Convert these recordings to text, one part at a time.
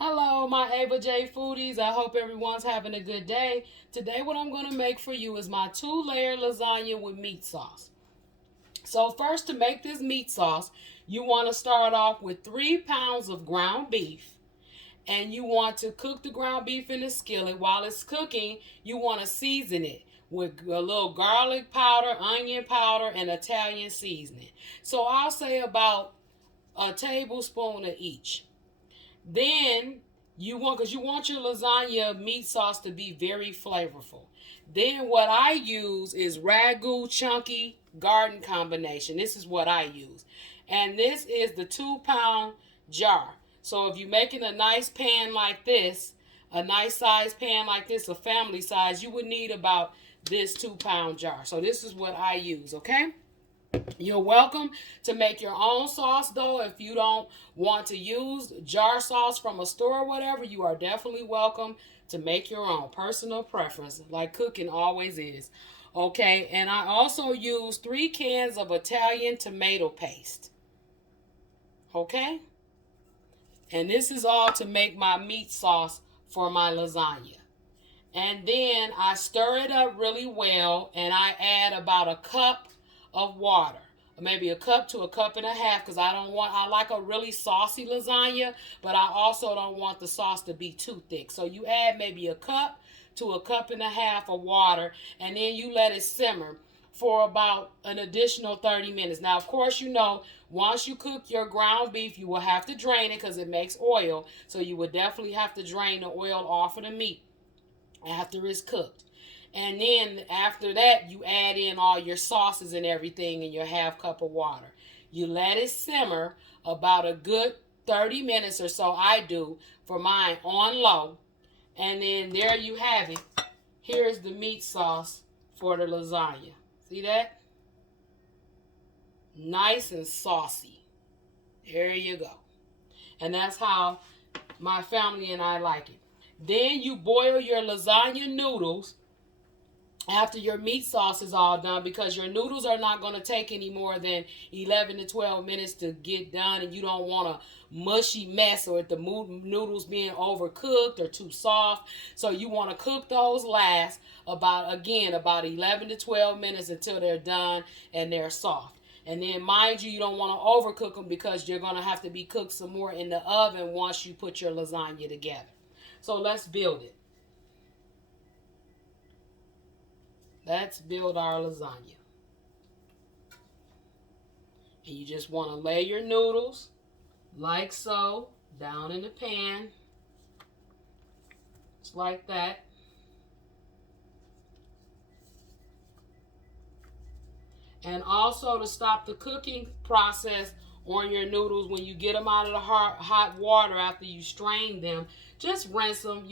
Hello, my Ava J foodies. I hope everyone's having a good day. Today, what I'm going to make for you is my two-layer lasagna with meat sauce. So, first, to make this meat sauce, you want to start off with 3 pounds of ground beef. And you want to cook the ground beef in the skillet. While it's cooking, you want to season it with a little garlic powder, onion powder, and Italian seasoning. So, I'll say about a tablespoon of each. Then because you want your lasagna meat sauce to be very flavorful. Then what I use is ragu chunky garden combination. This is what I use. And this is the 2 pound jar. So if you're making a nice pan like this, a nice size pan like this, a family size, you would need about this 2 pound jar. So this is what I use, okay? You're welcome to make your own sauce, though. If you don't want to use jar sauce from a store or whatever, you are definitely welcome to make your own. Personal preference, like cooking always is. Okay, and I also use 3 cans of Italian tomato paste. Okay, and this is all to make my meat sauce for my lasagna. And then I stir it up really well, and I add about a cup of water, maybe a cup to a cup and a half, because I like a really saucy lasagna, but I also don't want the sauce to be too thick. So you add maybe a cup to a cup and a half of water, and then you let it simmer for about an additional 30 minutes. Now, of course, once you cook your ground beef, you will have to drain it because it makes oil. So you would definitely have to drain the oil off of the meat after it's cooked. And then after that, you add in all your sauces and everything in your half cup of water. You let it simmer about a good 30 minutes or so. I do for mine on low. And then there you have it. Here's the meat sauce for the lasagna. See that? Nice and saucy. There you go. And that's how my family and I like it. Then you boil your lasagna noodles after your meat sauce is all done, because your noodles are not going to take any more than 11 to 12 minutes to get done, and you don't want a mushy mess or the noodles being overcooked or too soft. So you want to cook those last about 11 to 12 minutes until they're done and they're soft. And then, mind you, you don't want to overcook them because you're going to have to be cooked some more in the oven once you put your lasagna together. So let's build it. Let's build our lasagna. And you just want to lay your noodles like so down in the pan. Just like that. And also, to stop the cooking process on your noodles, when you get them out of the hot water after you strain them, just rinse them,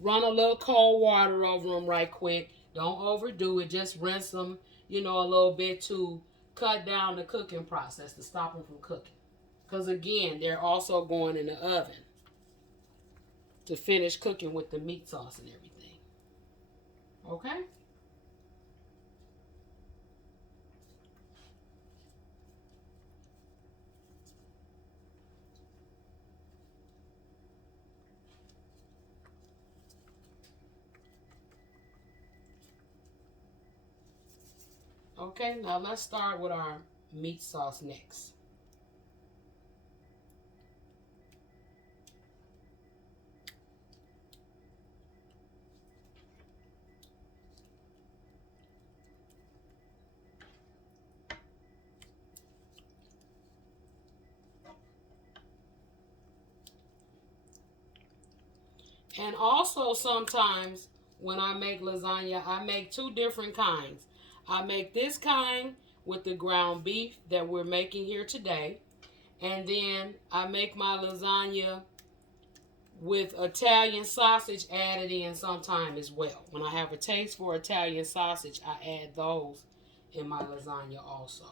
run a little cold water over them right quick. Don't overdo it. Just rinse them, a little bit to cut down the cooking process, to stop them from cooking. Because again, they're also going in the oven to finish cooking with the meat sauce and everything. Okay? Okay, now let's start with our meat sauce next. And also, sometimes when I make lasagna, I make two different kinds. I make this kind with the ground beef that we're making here today. And then I make my lasagna with Italian sausage added in sometime as well. When I have a taste for Italian sausage, I add those in my lasagna also.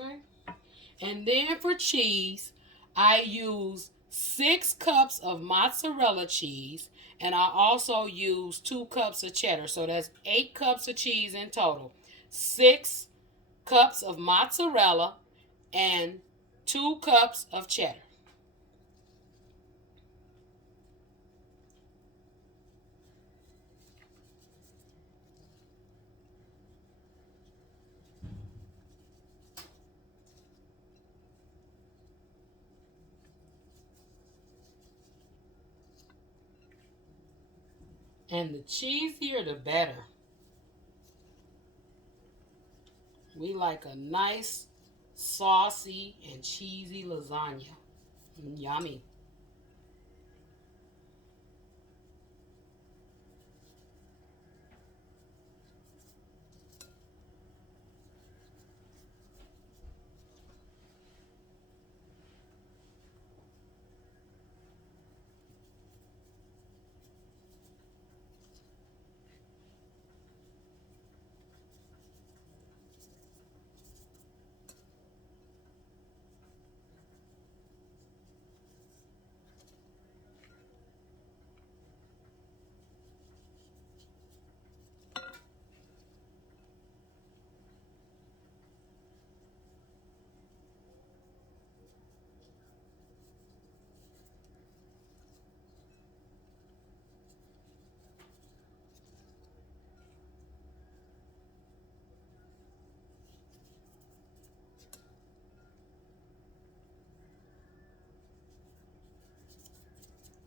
Okay. And then for cheese, I use 6 cups of mozzarella cheese, and I also use 2 cups of cheddar. So that's 8 cups of cheese in total. 6 cups of mozzarella and 2 cups of cheddar. And the cheesier, the better. We like a nice, saucy, and cheesy lasagna. Yummy.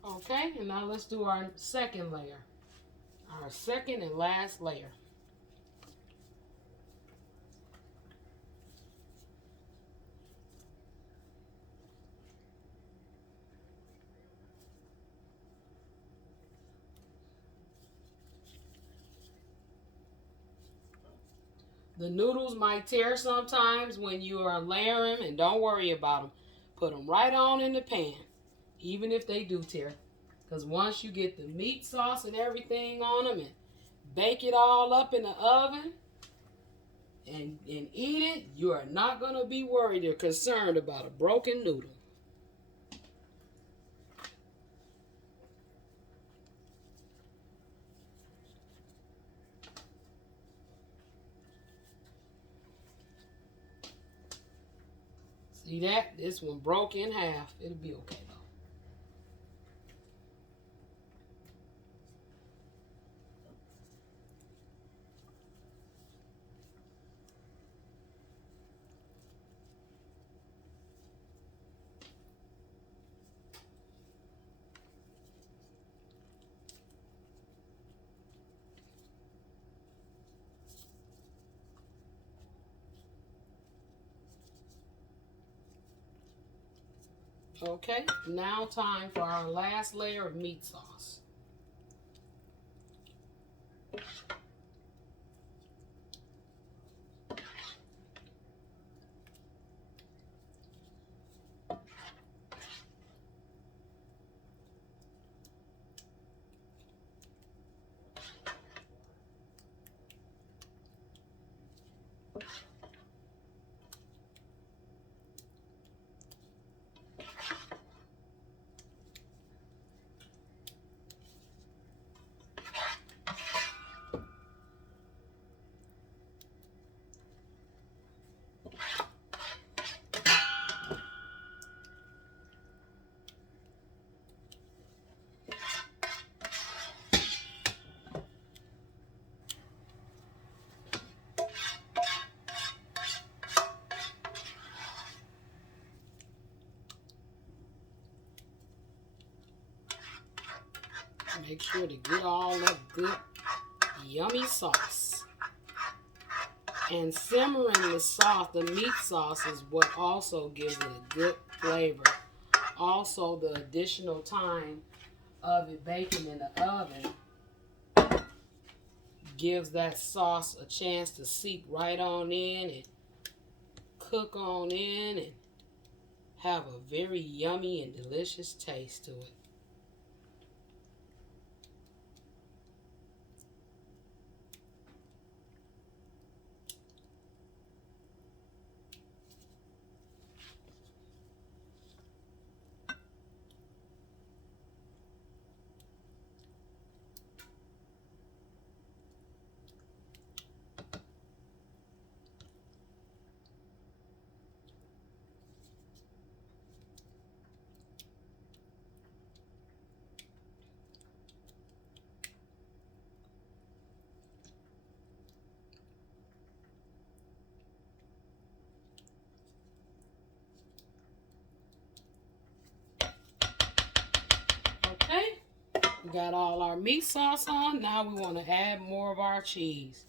Okay, and now let's do our second layer. Our second and last layer. The noodles might tear sometimes when you are layering them, and don't worry about them. Put them right on in the pan, even if they do tear. Because once you get the meat sauce and everything on them and bake it all up in the oven and eat it, you are not going to be worried or concerned about a broken noodle. See that? This one broke in half. It'll be okay though. Okay, now time for our last layer of meat sauce. Make sure to get all that good, yummy sauce. And simmering the sauce, the meat sauce, is what also gives it a good flavor. Also, the additional time of it baking in the oven gives that sauce a chance to seep right on in and cook on in and have a very yummy and delicious taste to it. Got all our meat sauce on. Now we want to add more of our cheese.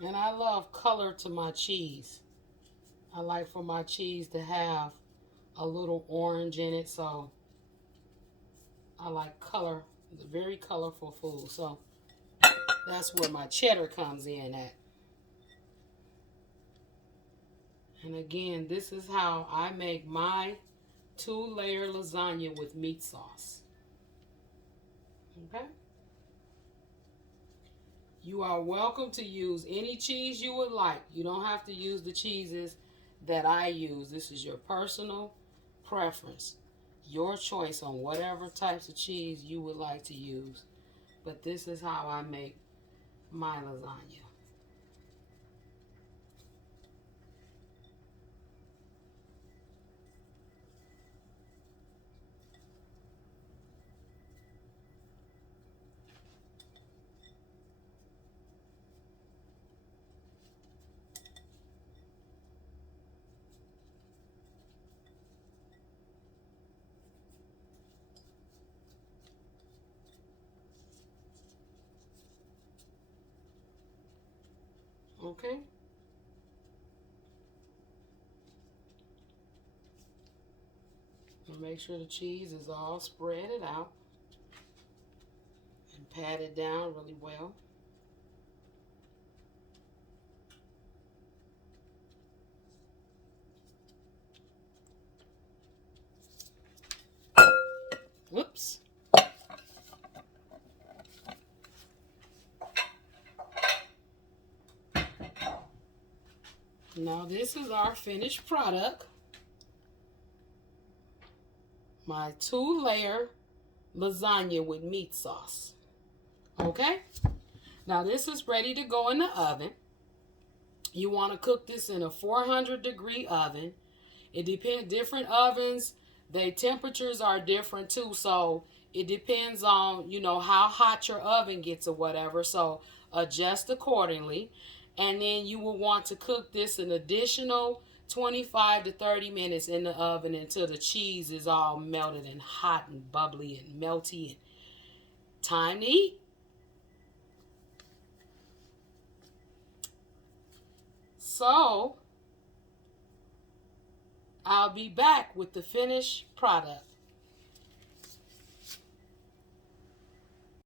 And I love color to my cheese. I like for my cheese to have a little orange in it, so I like color, very colorful food. So that's where my cheddar comes in at. And again, this is how I make my 2-layer lasagna with meat sauce. Okay? You are welcome to use any cheese you would like. You don't have to use the cheeses that I use. This is your personal preference. Your choice on whatever types of cheese you would like to use. But this is how I make my lasagna. Okay? And make sure the cheese is all spread out and pat it down really well. Whoops. Now this is our finished product. My 2-layer lasagna with meat sauce. Okay? Now this is ready to go in the oven. You want to cook this in a 400-degree oven. It depends, different ovens, their temperatures are different too. So it depends on, how hot your oven gets or whatever. So adjust accordingly. And then you will want to cook this an additional 25 to 30 minutes in the oven until the cheese is all melted and hot and bubbly and melty. And time to eat. So I'll be back with the finished product.